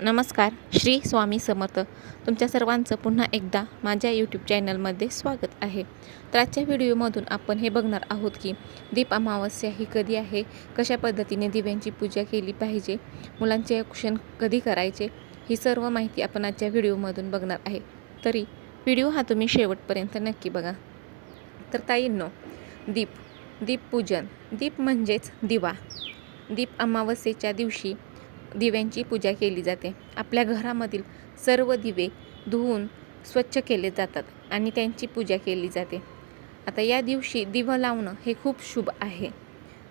नमस्कार श्री स्वामी समर्थ. तुमच्या सर्वांचं पुन्हा एकदा माझ्या यूट्यूब चॅनलमध्ये स्वागत आहे. तर आजच्या व्हिडिओमधून आपण हे बघणार आहोत की दीप अमावस्या ही कधी आहे कशा पद्धतीने दिव्यांची पूजा केली पाहिजे मुलांचे औक्षण कधी करायचे ही सर्व माहिती आपण आजच्या व्हिडिओमधून बघणार आहे. तरी व्हिडिओ हा तुम्ही शेवटपर्यंत नक्की बघा. तर ताईंनो दीप दीपपूजन दीप म्हणजेच दिवा. दीप अमावस्येच्या दिवशी दिव्यांची पूजा केली जाते. आपल्या घरामधील सर्व दिवे धुवून स्वच्छ केले जातात आणि त्यांची पूजा केली जाते. आता या दिवशी दिवं लावणं हे खूप शुभ आहे.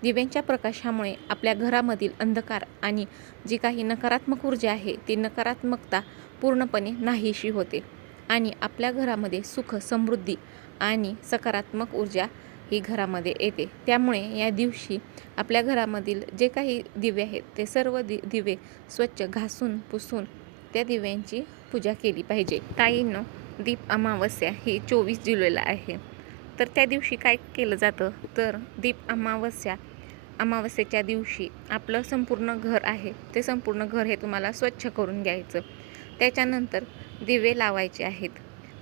दिव्यांच्या प्रकाशामुळे आपल्या घरामधील अंधकार आणि जी काही नकारात्मक ऊर्जा आहे ती नकारात्मकता पूर्णपणे नाहीशी होते आणि आपल्या घरामध्ये सुख समृद्धी आणि सकारात्मक ऊर्जा ही घरामध्ये येते. त्यामुळे या दिवशी आपल्या घरामधील जे काही दिवे आहेत ते सर्व दि दिवे स्वच्छ घासून पुसून त्या दिव्यांची पूजा केली पाहिजे. ताईंनो दीप अमावस्या ही चोवीस जुलैला आहे. तर त्या दिवशी काय केलं जातं? तर दीप अमावस्या अमावस्येच्या दिवशी आपलं संपूर्ण घर आहे ते संपूर्ण घर हे तुम्हाला स्वच्छ करून घ्यायचं. त्याच्यानंतर दिवे लावायचे आहेत.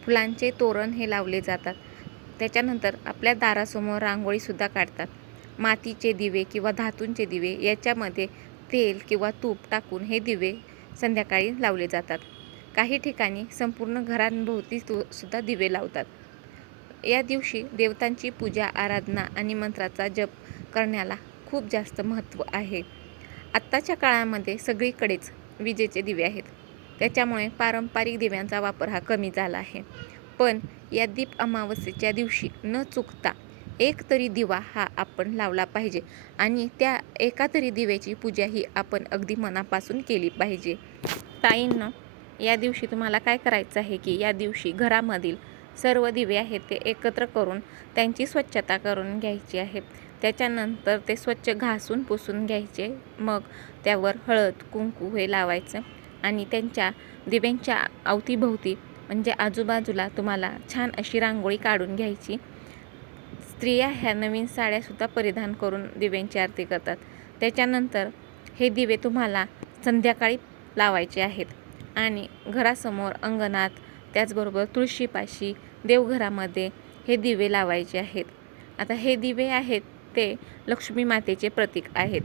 फुलांचे तोरण हे लावले जातात. त्याच्यानंतर आपल्या दारासमोर रांगोळीसुद्धा काढतात. मातीचे दिवे किंवा धातूंचे दिवे याच्यामध्ये तेल किंवा तूप टाकून हे दिवे संध्याकाळी लावले जातात. काही ठिकाणी संपूर्ण घरांभोवती तु सुद्धा दिवे लावतात. या दिवशी देवतांची पूजा आराधना आणि मंत्राचा जप करण्याला खूप जास्त महत्त्व आहे. आत्ताच्या काळामध्ये सगळीकडेच विजेचे दिवे आहेत. त्याच्यामुळे पारंपरिक दिव्यांचा वापर हा कमी झाला आहे. पण या दीप अमावस्येच्या दिवशी न चुकता एक तरी दिवा हा आपण लावला पाहिजे आणि त्या एका तरी दिव्याची पूजा ही आपण अगदी मनापासून केली पाहिजे. ताईंनं या दिवशी तुम्हाला काय करायचं आहे की या दिवशी घरामधील सर्व दिवे आहेत ते एकत्र करून त्यांची स्वच्छता करून घ्यायची आहे. त्याच्यानंतर ते स्वच्छ घासून पुसून घ्यायचे. मग त्यावर हळद कुंकू हे लावायचं आणि त्यांच्या दिव्यांच्या अवतीभोवती म्हणजे आजूबाजूला तुम्हाला छान अशी रांगोळी काढून घ्यायची. स्त्रिया ह्या नवीन साड्यासुद्धा परिधान करून दिव्यांची आरती करतात. त्याच्यानंतर हे दिवे तुम्हाला संध्याकाळी लावायचे आहेत. आणि घरासमोर अंगणात त्याचबरोबर तुळशीपाशी देवघरामध्ये हे दिवे लावायचे आहेत. आता हे दिवे आहेत ते लक्ष्मी मातेचे प्रतीक आहेत.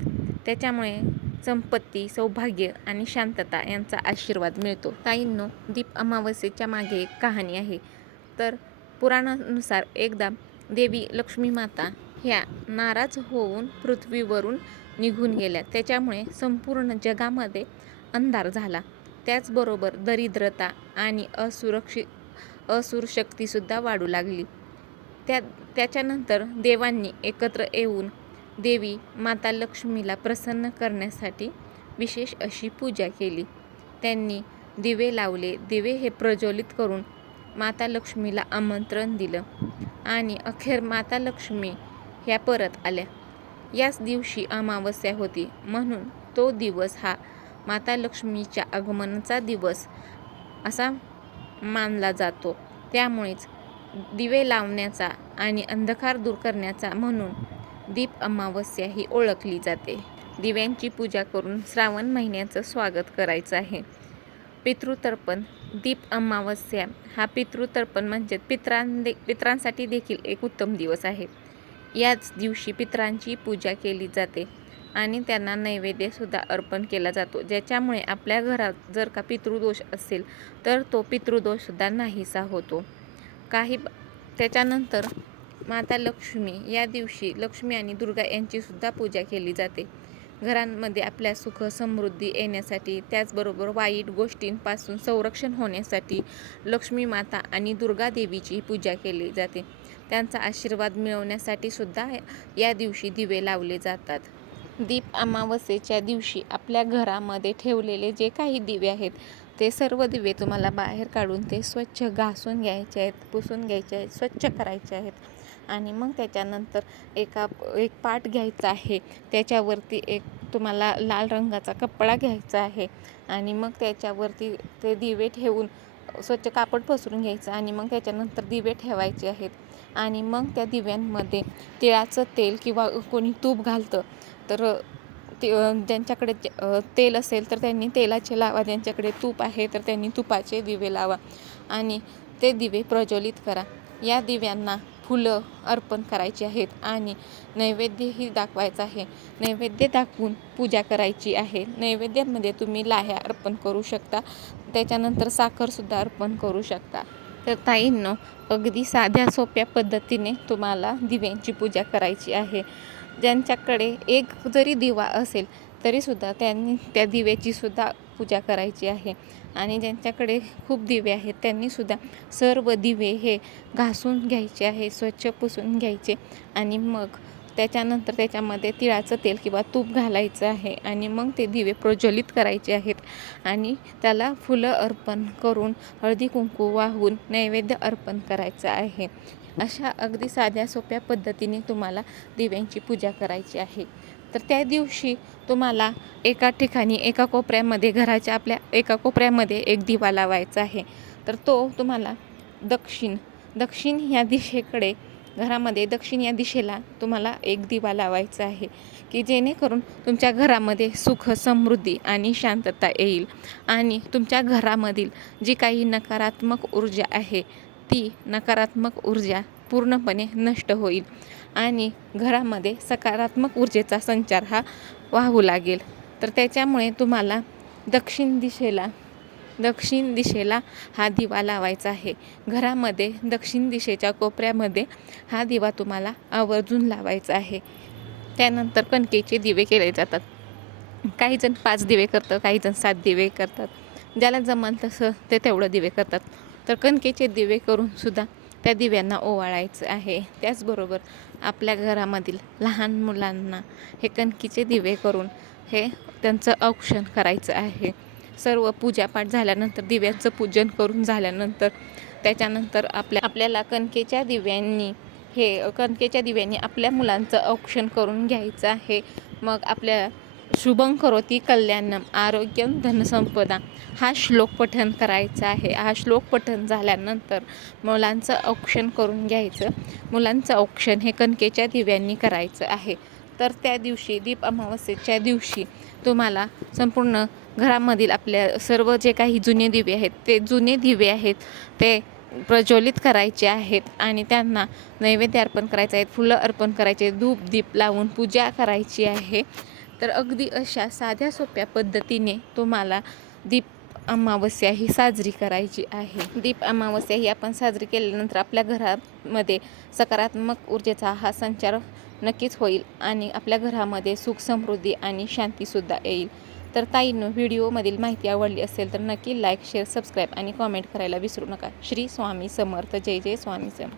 त्याच्यामुळे संपत्ती सौभाग्य आणि शांतता यांचा आशीर्वाद मिळतो. ताईंनो दीप अमावस्येच्या मागे एक कहाणी आहे. तर पुराणानुसार एकदा देवी लक्ष्मी माता ह्या नाराज होऊन पृथ्वीवरून निघून गेल्या. त्याच्यामुळे संपूर्ण जगामध्ये अंधार झाला. त्याचबरोबर दरिद्रता आणि असुरक्षित असुरशक्तीसुद्धा वाढू लागली. त्या त्याच्यानंतर देवांनी एकत्र येऊन देवी माता लक्ष्मीला प्रसन्न करण्यासाठी विशेष अशी पूजा केली. त्यांनी दिवे लावले. दिवे हे प्रज्वलित करून माता लक्ष्मीला आमंत्रण दिलं आणि अखेर माता लक्ष्मी ह्या परत आल्या. याच दिवशी अमावस्या होती. म्हणून तो दिवस हा माता लक्ष्मीच्या आगमनाचा दिवस असा मानला जातो. त्यामुळेच दिवे लावण्याचा आणि अंधकार दूर करण्याचा म्हणून दीप अमावस्या ही ओळखली जाते. दिव्यांची पूजा करून श्रावण महिन्याचं स्वागत करायचं आहे. पितृतर्पण दीप अमावस्या हा पितृतर्पण म्हणजे पित्रांदे पित्रांसाठी देखील एक उत्तम दिवस आहे. याच दिवशी पित्रांची पूजा केली जाते आणि त्यांना नैवेद्यसुद्धा अर्पण केला जातो. ज्याच्यामुळे आपल्या घरात जर का पितृदोष असेल तर तो पितृदोषसुद्धा नाहीसा होतो. काही त्याच्यानंतर माता लक्ष्मी या दिवशी लक्ष्मी आणि दुर्गा यांचीसुद्धा पूजा केली जाते. घरांमध्ये आपल्या सुख समृद्धी येण्यासाठी त्याचबरोबर वाईट गोष्टींपासून संरक्षण होण्यासाठी लक्ष्मी माता आणि दुर्गा देवीची पूजा केली जाते. त्यांचा आशीर्वाद मिळवण्यासाठी सुद्धा या दिवशी दिवे लावले जातात. दीप अमावस्येच्या दिवशी आपल्या घरामध्ये ठेवलेले जे काही दिवे आहेत ते सर्व दिवे तुम्हाला बाहेर काढून ते स्वच्छ घासून घ्यायचे आहेत पुसून घ्यायचे आहेत स्वच्छ करायचे आहेत. आणि मग त्याच्यानंतर एका एक पाट घ्यायचा आहे. त्याच्यावरती एक तुम्हाला लाल रंगाचा कपडा घ्यायचा आहे. आणि मग त्याच्यावरती ते दिवे ठेवून स्वच्छ कापड पसरून घ्यायचं आणि मग त्याच्यानंतर दिवे ठेवायचे आहेत. आणि मग त्या दिव्यांमध्ये तिळाचं तेल किंवा कोणी तूप घालतं तर ते ज्यांच्याकडे तेल असेल तर त्यांनी तेलाचे लावा. ज्यांच्याकडे तूप आहे तर त्यांनी तुपाचे दिवे लावा. आणि ते दिवे प्रज्वलित करा. या दिव्यांना फुलं अर्पण करायची आहेत आणि नैवेद्यही दाखवायचा आहे. नैवेद्य दाखवून पूजा करायची आहे. नैवेद्यामध्ये तुम्ही लाह्या अर्पण करू शकता. त्याच्यानंतर साखरसुद्धा अर्पण करू शकता. तर ताईंनो अगदी साध्या सोप्या पद्धतीने तुम्हाला दिव्यांची पूजा करायची आहे. ज्यांच्याकडे एक जरी दिवा असेल तरीसुद्धा त्यांनी त्या दिव्याची सुद्धा पूजा करायची आहे. आणि ज्यांच्याकडे खूप दिवे आहेत त्यांनीसुद्धा सर्व दिवे हे घासून घ्यायचे आहे स्वच्छ पुसून घ्यायचे. आणि मग त्याच्यानंतर त्याच्यामध्ये तिळाचं तेल किंवा तूप घालायचं आहे. आणि मग ते दिवे प्रज्वलित करायचे आहेत. आणि त्याला फुलं अर्पण करून हळदी कुंकू वाहून नैवेद्य अर्पण करायचं आहे. अशा अगदी साध्या सोप्या पद्धतीने तुम्हाला दिव्यांची पूजा करायची आहे. तर त्या दिवशी तुम्हाला एका ठिकाणी एका कोपऱ्यामध्ये घराच्या आपल्या एका कोपऱ्यामध्ये एक दिवा लावायचा आहे. तर तो तुम्हाला दक्षिण दक्षिण ह्या दिशेकडे घरामध्ये दक्षिण या दिशेला तुम्हाला एक दिवा लावायचा आहे की जेणेकरून तुमच्या घरामध्ये सुख समृद्धी आणि शांतता येईल. आणि तुमच्या घरामधील जी काही नकारात्मक ऊर्जा आहे ती नकारात्मक ऊर्जा पूर्णपणे नष्ट होईल आणि घरामध्ये सकारात्मक ऊर्जेचा संचार हा वाहू लागेल. तर त्याच्यामुळे तुम्हाला दक्षिण दिशेला दक्षिण दिशेला हा दिवा लावायचा आहे. घरामध्ये दक्षिण दिशेच्या कोपऱ्यामध्ये हा दिवा तुम्हाला आवर्जून लावायचा आहे. त्यानंतर कणकेचे दिवे केले जातात. काही जण पाच दिवे करतात काही जण सात दिवे करतात. ज्याला जमाल तसं ते तेवढं दिवे करतात. तर कणकेचे दिवे करून सुद्धा त्या दिव्यांना ओवाळायचं आहे. त्याचबरोबर आपल्या घरामधील लहान मुलांना हे कणकीचे दिवे करून हे त्यांचं औक्षण करायचं आहे. सर्व पूजापाठ झाल्यानंतर दिव्यांचं पूजन करून झाल्यानंतर त्याच्यानंतर आपल्या आपल्याला कणकेच्या दिव्यांनी हे कणकेच्या दिव्यांनी आपल्या मुलांचं औक्षण करून घ्यायचं आहे. मग आपल्या शुभं करोती कल्याणम आरोग्यम धनसंपदा. हा श्लोक पठण करायचा आहे. हा श्लोक पठण झाल्यानंतर मुलांचं औक्षण करून घ्यायचं. मुलांचं औक्षण हे कणकेच्या दिव्यांनी करायचं आहे. तर त्या दिवशी दीप अमावस्येच्या दिवशी तुम्हाला संपूर्ण घरामधील आपल्या सर्व जे काही जुने दिवे आहेत ते जुने दिवे आहेत ते प्रज्वलित करायचे आहेत आणि त्यांना नैवेद्य अर्पण करायचे आहेत फुलं अर्पण करायचे धूप दीप लावून पूजा करायची आहे. तर अगदी अशा साध्या सोप्या पद्धतीने तुम्हाला दीप अमावस्या ही साजरी करायची आहे. दीप अमावस्या ही आपण साजरी केल्यानंतर आपल्या घरामध्ये सकारात्मक ऊर्जेचा हा संचार नक्कीच होईल आणि आपल्या घरामध्ये सुख समृद्धी आणि शांतीसुद्धा येईल. तर ताईंनो व्हिडिओमधील माहिती आवडली असेल तर नक्की लाईक शेअर सबस्क्राईब आणि कॉमेंट करायला विसरू नका. श्री स्वामी समर्थ. जय जय स्वामी समर्थ